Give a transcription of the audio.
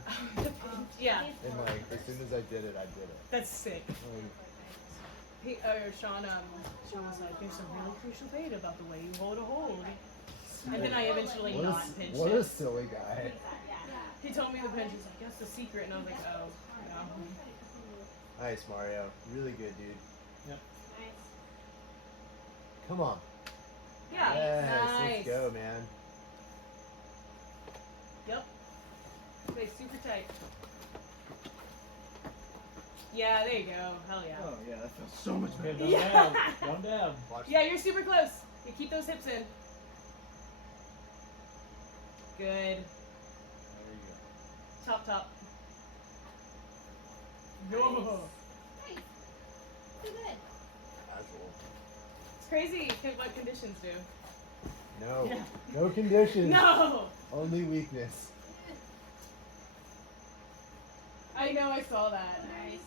timer. Yeah. And like, as soon as I did it, I did it. That's sick. Like, Sean was like, there's some really crucial data about the way you hold a hold. And then I eventually not pinched what it. a silly guy. He told me the pinch. He's like, that's the secret. And I was like, oh, no. Nice, Mario. Really good, dude. Yep. Come on. Yeah. Yes, Nice. let's go, man. Yep. Stay super tight. Yeah, there you go. Hell yeah. Oh yeah, that feels so much better. Yeah. Down, down, down. Watch Yeah, you're super close. You keep those hips in. Good. There you go. Top. No. Nice. So good. Casual. It's crazy what conditions do. No. Yeah. No conditions. No! Only weakness. I know, I saw that. Nice.